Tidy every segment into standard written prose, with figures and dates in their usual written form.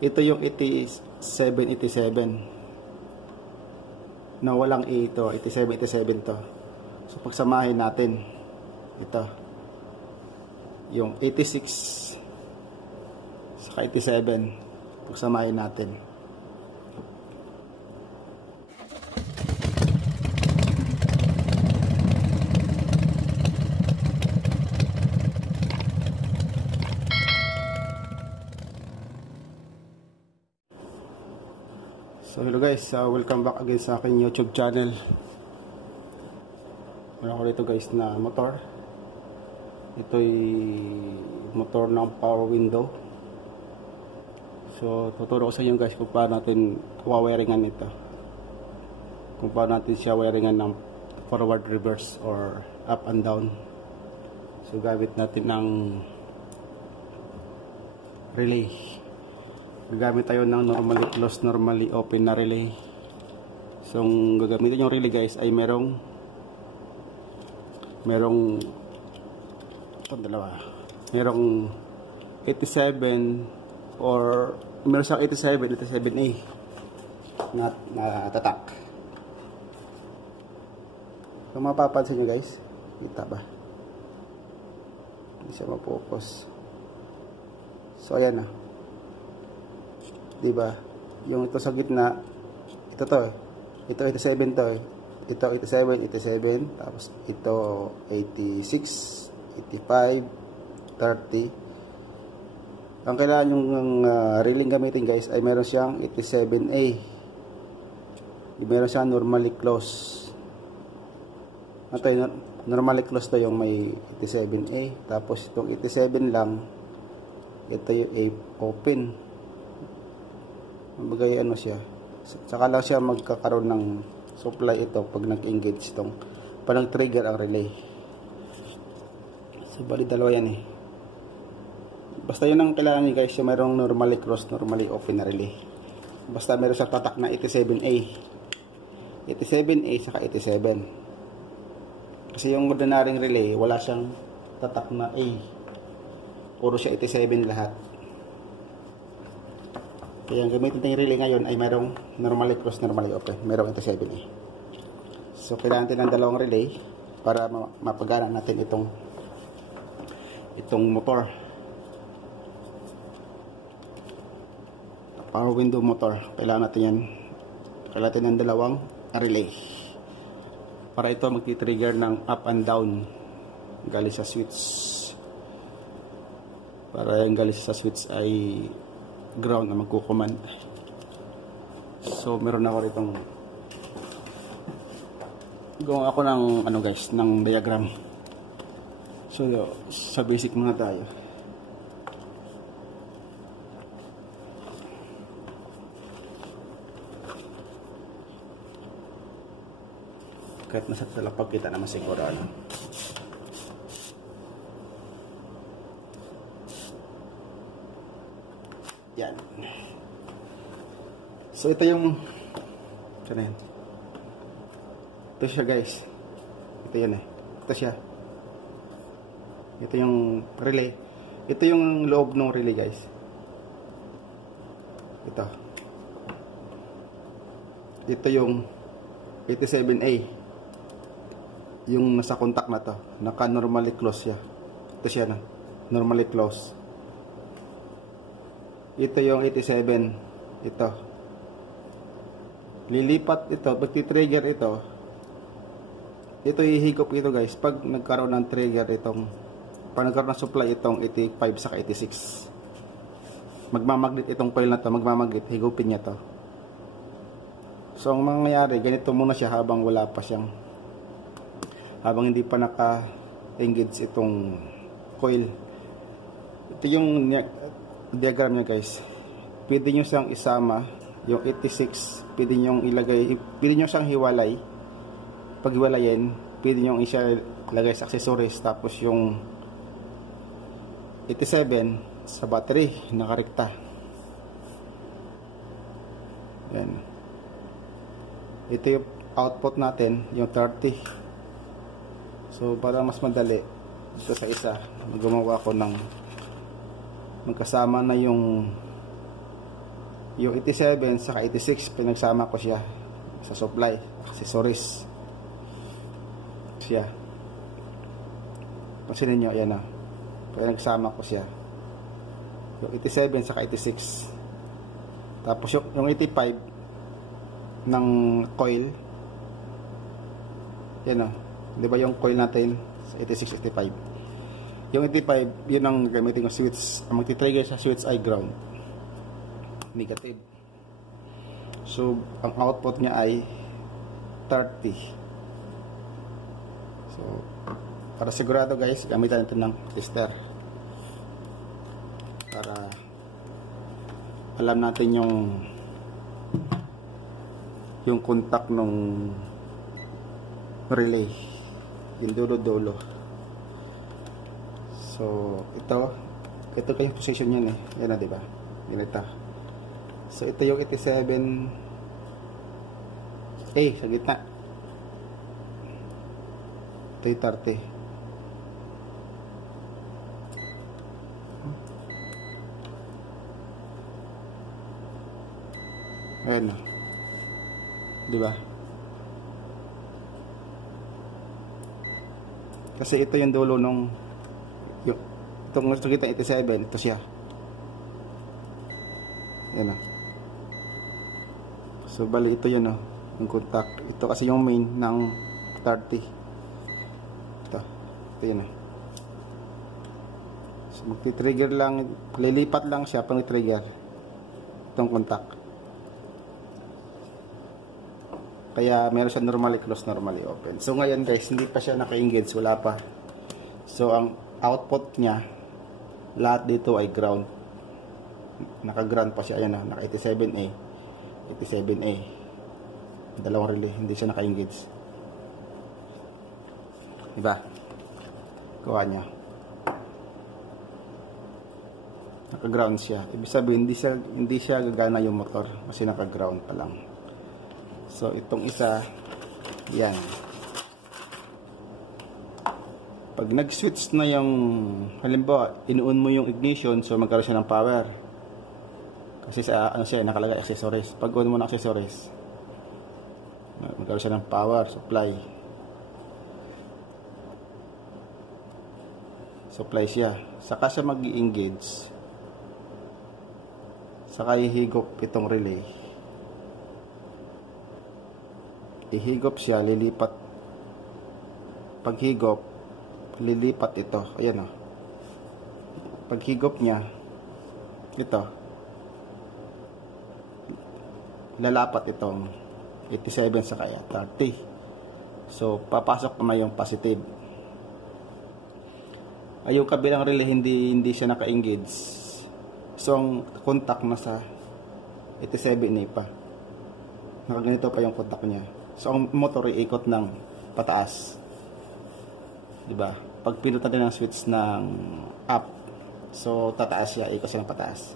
Ito yung 8787 na walang A ito. 8787 to. So pagsamahin natin ito yung 86 saka 87, pagsamahin natin. So hello guys, welcome back again sa aking YouTube channel. Meron ko dito guys na motor. Ito'y motor ng power window. So tuturo ko sa inyo guys kung paano natin wawiringan ito. Kung paano natin siya wiringan ng forward, reverse, or up and down. So gamit natin ng relay. Gagamit tayo ng normally closed, normally open na relay. So, ang gagamitin yung relay guys ay merong itong dalawa. Merong 87 or meron siyang 87A na tatak. Kung mapapansin nyo guys, kita ba? Hindi siya mapokus. So, ayan na. Diba? Yung ito sa gitna, ito 87 to. Ito 87, 87, tapos ito 86, 85, 30. Ang kailangan yung reeling gamitin guys ay meron siyang 87A. Meron siyang normally closed. Ito yung normally closed to yung may 87A. Tapos itong 87 lang, ito yung A open. Bagay ano siya, saka lang siya magkakaroon ng supply ito pag nag-engage itong pag nag-trigger ang relay. So bali dalawa yan eh. Basta yun ang kailangan niyo guys, yung mayroong normally closed, normally open na relay. Basta meron siya tatak na 87A 87A saka 87. Kasi yung ordinaryong relay wala siyang tatak na A, puro siya 87 lahat. Kaya ang gamitin ng relay ngayon ay mayroong normally closed, normally open. Mayroong 87A. So, kailangan natin ng dalawang relay para mapagana natin itong motor. Power window motor. Kailangan natin yan. Kailangan natin ng dalawang relay. Para ito magti-trigger ng up and down galing sa switch. Para yung galing sa switch ay ground na magkukuman. So meron ako ritong gawa ako ng ano guys, ng diagram. So sa basic muna tayo. Kahit nasa talapag kita naman siguro ano. Yan. So ito yung ito siya guys. Ito yan eh. Ito siya. Ito yung relay. Ito yung loob ng relay guys. Ito yung 87A. Yung nasa contact na to. Naka normally close siya. Ito siya na. Normally close. Ito yung 87. Ito. Lilipat ito. Pag trigger ito. Ito ihigop ito guys. Pag nagkaroon ng trigger itong. Pag nagkaroon ng supply itong 85 saka 86. Magmamagnet itong coil na to. Magmamagnet. Higupin niya to. So ang mangyayari. Ganito muna siya habang wala pa siyang. Habang hindi pa naka-engage itong coil. Ito yung diagram niya guys. Pwede nyo siyang isama yung 86, pwede nyo ilagay, pwede nyo siyang hiwalay. Pag hiwalayin, pwede nyo ilagay sa accessories. Tapos yung 87 sa battery nakarekta. Yan. Ito yung output natin, yung 30. So para mas madali, isa sa isa gumawa ko ng magkasama na yung Yung 87 saka 86 pinagsama ko siya sa supply accessories siya. Pansinin nyo, ayan na, pinagsama ko siya, yung 87 saka 86. Tapos yung 85 ng coil, yan o, di ba yung coil natin sa 86, 85, yung 85 yun ang gamitin ko switch. Ang magti-trigger sa switch ay ground, negative. So ang output niya ay 30. So para sigurado guys, gamitan natin ng tester para alam natin yung contact nung relay, yung dulo-dulo. So ito kayong position niyan yan na, diba? Ganito. So ito yung 87A sa gitna, ito yung 30. Ayan na, diba? Kasi ito yung dulo nung itong sa gitna 87, ito siya. Ayan na. So bali ito yun yung contact. Ito kasi yung main ng 30. Ito yun So magti-trigger lang, lilipat lang siya pang i-trigger itong contact. Kaya meron siya normally close, normally open. So ngayon guys, hindi pa siya naka-engage, wala pa. So ang output niya, lahat dito ay ground. Naka-ground pa siya, ayan na, naka 87A. 87A. Dalawang relay, hindi siya naka-engage. Diba? Kuha niya. Naka-ground siya. Ibig sabihin, hindi siya gagana yung motor kasi naka-ground pa lang. So itong isa, yan. Pag nag-switch na yung, halimbawa, in-on mo yung ignition, so magkaroon siya ng power. Kasi sa ano siya, nakalagay accessories. Pag on mo ng accessories, magkaroon siya ng power supply. Supply siya. Saka siya mag-i-engage. Saka ihigop itong relay. Ihigop siya, lilipat. Paghigop, lilipat ito. Ayan o. Paghigop niya, ito. Lalapat itong 87 sa kaya 30. So, papasok pa yung positive. Ay, yung kabilang relay, hindi siya naka-engage. So, ang contact na sa 87A pa. Nakaganito pa yung contact niya. So, ang motor ay ikot ng pataas. Diba? Pag pinutan din ng switch ng up, so, tataas siya, ikot siya ng pataas.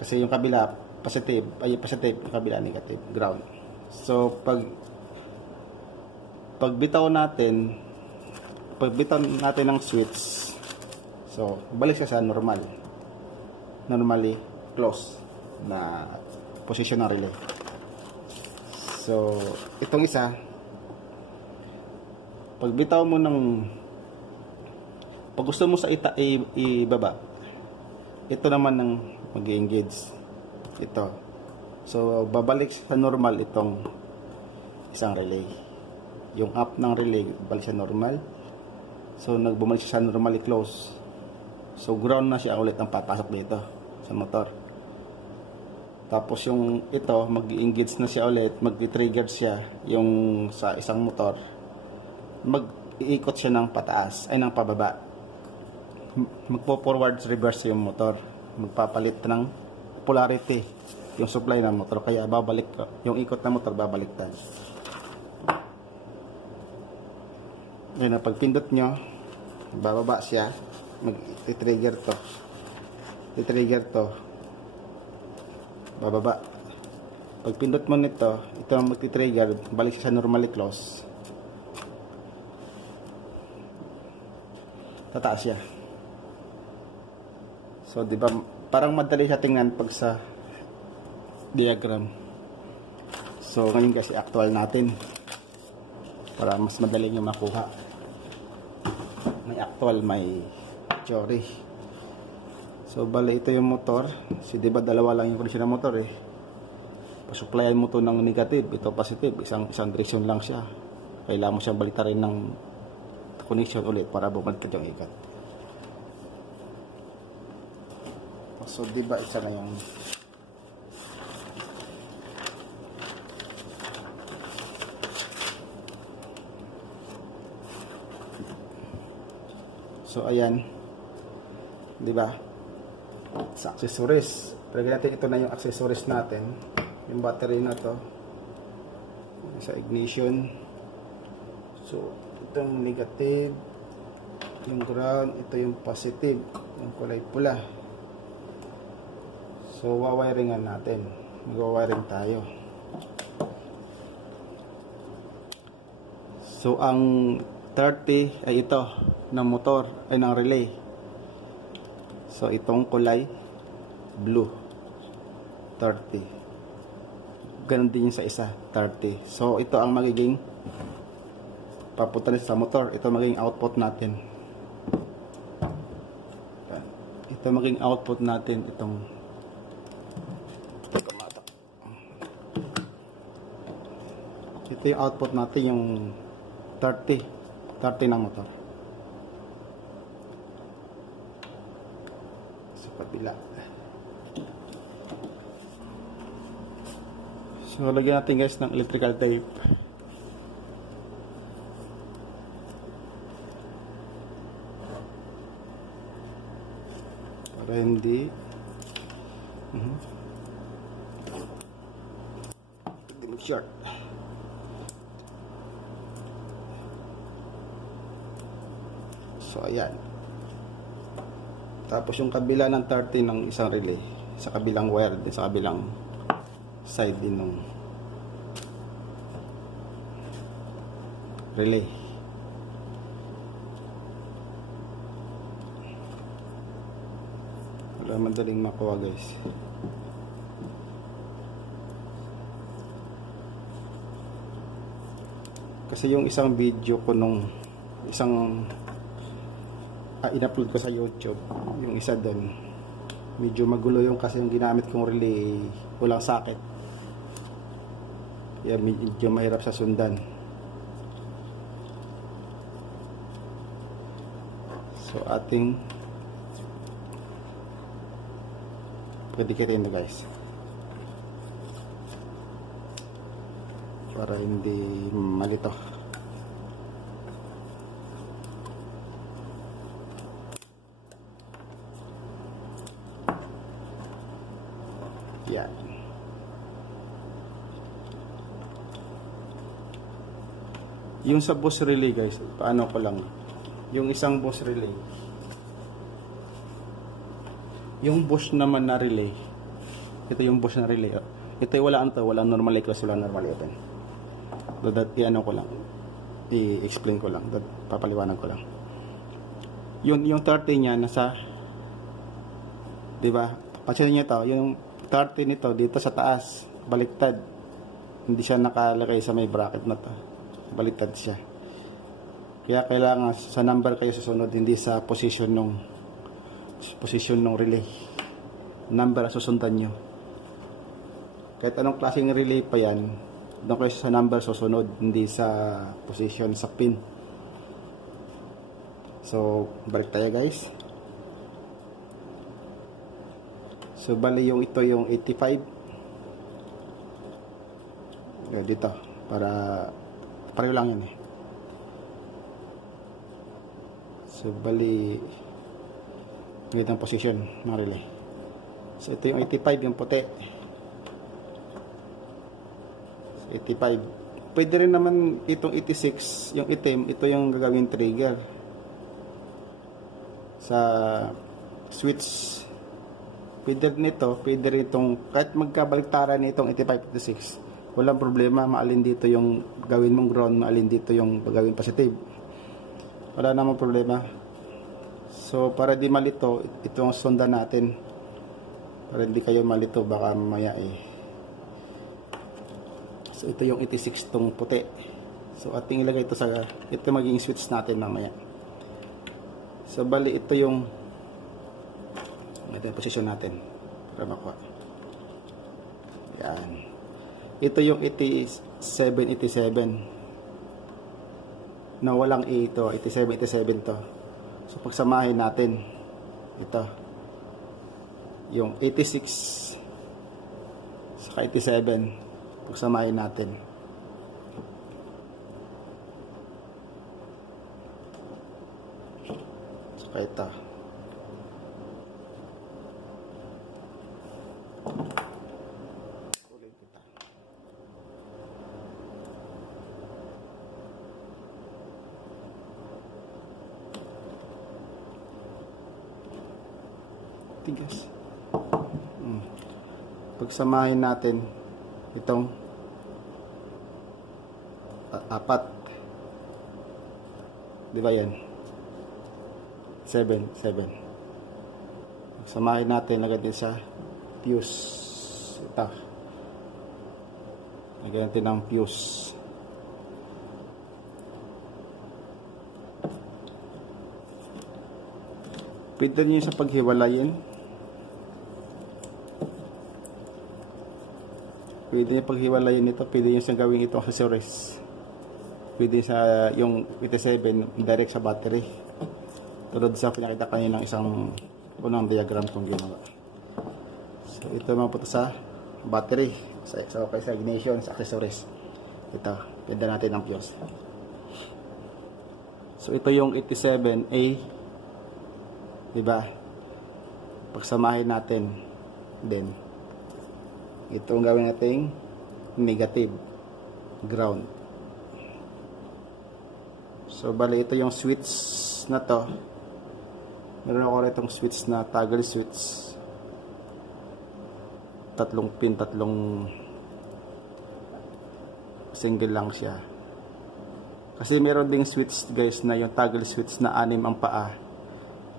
Kasi yung kabila, positive, yung kabila, negative, ground. So, pag bitaw natin ng switch, so, balik siya sa normal. Normally close na position ng relay. So, itong isa, pag bitaw mo pag gusto mo sa ibaba, ito naman ng mag-engage. Ito. So, babalik sa normal itong isang relay. Yung up ng relay, balik sa normal. So, nagbumalik siya sa normally close. So, ground na siya ulit ang papasok dito sa motor. Tapos yung ito, mag-engage na siya ulit, mag-trigger siya yung sa isang motor. Mag-iikot siya ng pataas, ay ng pababa. Magpo-forward reverse yung motor. Magpapalit ng polarity yung supply ng motor. Kaya babalik yung ikot ng motor, babaliktad. Ayun na, pag pindot nyo, bababa siya, mag-trigger to. I-trigger to. Bababa. Pag pindot mo nito, ito ang mag-trigger, balik siya sa normally close. Tataas siya. So, di ba, parang madali siya tingnan pag sa diagram. So, ngayon kasi actual natin para mas madali nyo makuha. May actual, may theory. So, bali ito yung motor. Di ba dalawa lang yung kondisyon ng motor eh. Pasuplayan mo to ng negative, ito positive. Isang direksyon lang siya. Kailangan mo siyang baliktarin ng connection ulit para bumalik yung ikat. So, di ba isa na yung so, ayan. Di ba? Sa accessories. Lagyan natin ito na yung accessories natin. Yung battery na to. Sa ignition. So, itong negative. Yung ground. Ito yung positive. Yung kulay pula. So, wawiringan natin. Mag-wiring tayo. So, ang 30 ay ito ng motor, ay ng relay. So, itong kulay blue 30. Ganon din yung sa isa 30. So, ito ang magiging papunta sa motor. Ito magiging output natin. Ito magiging output natin itong ito yung output natin yung 30 ng motor. Sa kabila. So, lagyan natin guys ng electrical tape. Para hindi mag-short. So, ayan. Tapos yung kabila ng 30 ng isang relay. Sa kabilang wire, sa kabilang side din ng relay. Wala madaling makuha guys. Kasi yung isang video ko nung isang in-upload ko sa YouTube, yung isa doon medyo magulo yung kasi yung ginamit kong relay walang socket, kaya medyo mahirap sa sundan. So ating pagdikitin ito guys para hindi malito. Yan. Yung sa bus relay guys, paano ko lang, yung isang bus relay, yung bus naman na relay, ito yung bus na relay, ito yung walang normal equals, walang normal open. Ano ko lang, i-explain ko lang, papaliwanag ko lang. Yung 30 niya nasa, di ba? Pansin niyo ito, yung 30 nito dito sa taas, baliktad. Hindi siya nakalagay sa may bracket na to. Baliktad siya. Kaya kailangan sa number kayo susunod, hindi sa position ng relay. Number ang susundan nyo. Kahit anong klaseng relay pa yan, doon kayo sa number susunod, hindi sa position sa pin. So, balik tayo guys. So, bali yung ito yung 85. Dito. Pareho lang yan eh. So, bali ganito ang position ng relay. So, ito yung 85, yung puti. So, 85. Pwede rin naman itong 86, yung itim, ito yung gagawin trigger. Sa switch. Pwede rin ito, pwede rin itong, kahit magkabaliktaran nitong 85-56, walang problema, maalin dito yung gawin mong ground, maalin dito yung gawin positive. Wala namang problema. So, para di malito, itong sundan natin. Para hindi kayo malito, baka mamaya So, ito yung 86 tong puti. So, ating ilagay ito ito magiging switch natin mamaya. So, bali, ito yung posisyon natin. Para makuha. Yan. Ito yung 87. Na walang A ito. 87 to. So, pagsamahin natin. Ito. Yung 86 saka 87. Pagsamahin natin. Saka ito. Ulit kita. Tigas. Pagsamahin natin itong apat. Di ba yan? 7. Pagsamahin natin, lagyan din sa fuse. Ito. Lagyan natin ng fuse. Pwede nyo sa paghiwalayin. Pwede nyo paghiwalayin ito. Pwede nyo sa gawin itong accessories. Pwede sa yung 87 direct sa battery. Tulad sa pinakita kanina ng isang unang diagram kong ginawa. So ito naman po sa battery. Sa ignition, sa accessories. Ito. Pwede natin ang fuse. So ito yung 87A. Diba? Pagsamahin natin din. Ito ang gawin nating negative ground. So bali ito yung switch na to. Meron ako rin itong switch na toggle switch. Tatlong pin, single lang siya. Kasi meron ding switch guys na yung toggle switch na 6 ang paa.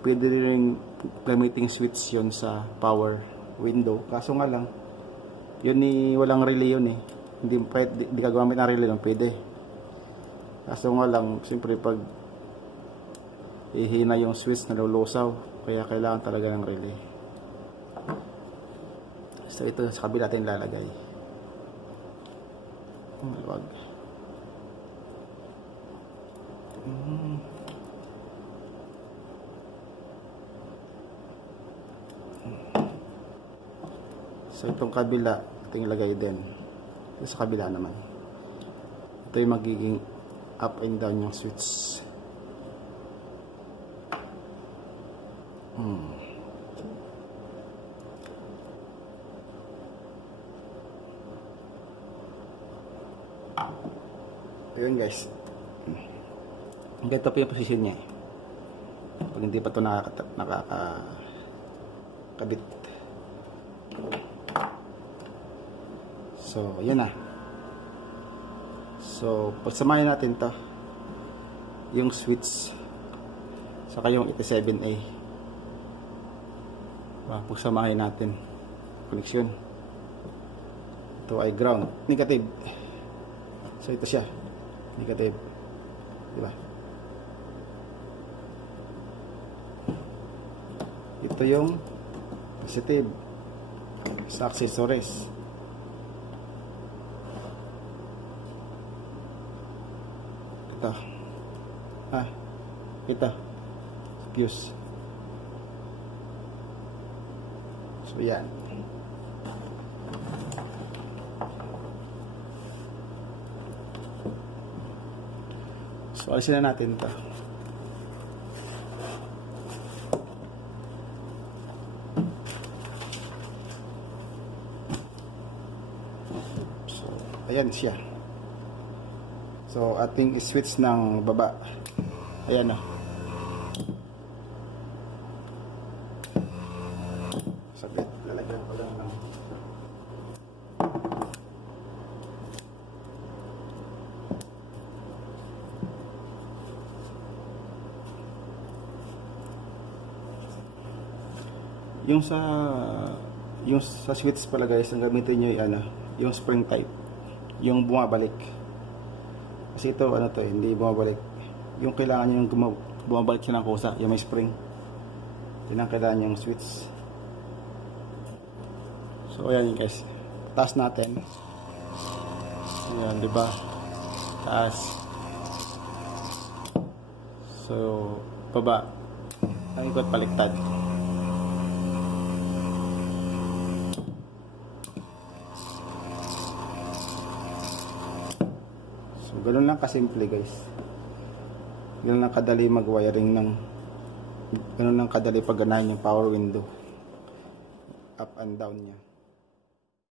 Pwede rin gamitin switch yon sa power window. Kaso nga lang, yun walang relay yun Hindi ka gumamit ng relay lang, pwede. Kaso nga lang, siyempre pag ihina yung switch, nalulusaw. Kaya kailangan talaga ng relay. So ito sa kabila natin lalagay. Maluwag. So itong kabila, ito yung lagay din. Ito sa kabila naman. Ito yung magiging up and down yung switch. Ito yun guys. Ganito po yung position niya. Pag hindi pa ito nakakabit. So, yan na. So, pagsamahin natin to yung switch saka yung 87A. Pagsamahin natin connection. Ito ay ground. Negative. So, ito siya. Negative. Diba? Ito yung positive sa accessories. Ito fuse. So yan. So alisin na natin ito. So ayan siya. So ating switch ng baba. Ayan na. Saglit, lalagyan ko lang ng Yung sa switch pala guys, ang gamitin nyo yung yung spring type, yung bumabalik. Kasi ito hindi bumabalik. Yung kailangan nyo yung bumabalik siya ng kusa, yung may spring. Yun ang kailangan yung switch. So ayan guys, taas natin. Ayan, diba? Taas. So baba, ang ikot baliktad. So ganun lang kasimple guys. Ganun lang kadali mag-wiring ganun lang kadali pagganahin yung power window. Up and down niya.